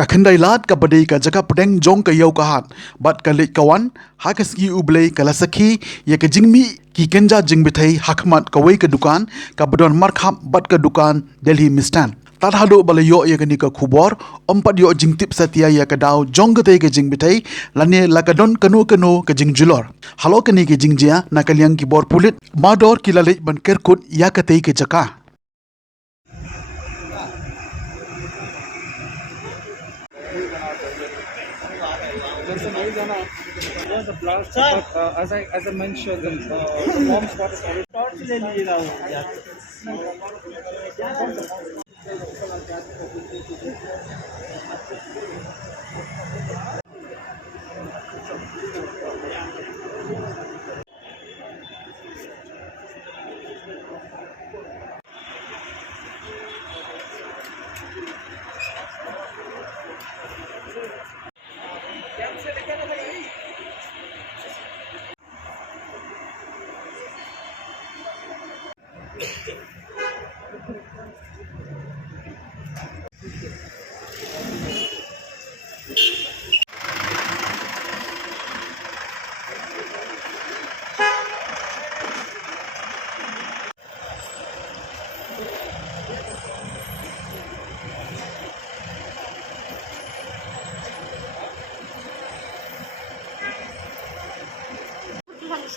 ka Khyndailad ka badai ka jaka pedeng jong ka yau ka hat bat ka lit kawan ha ka sngi U Blei ka lasakhi ya ka jingmi ki kenja jingbthei hakmat ka wei ka dukan ka badon markhap bat ka dukan Delhi mistan tat hado bala yo ya ka ni ka khubor ompat yo jingtip satia ya ka daw jong ka ka jingbthei lane la ka don kano ka jingjulor halo ka ni ka jingjia na ka liang ki bor pulit mador ki lalej ban kerkut ya ka ka jaka Yeah, the blast. But as I mentioned, the bomb spot is already.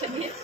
janmiet,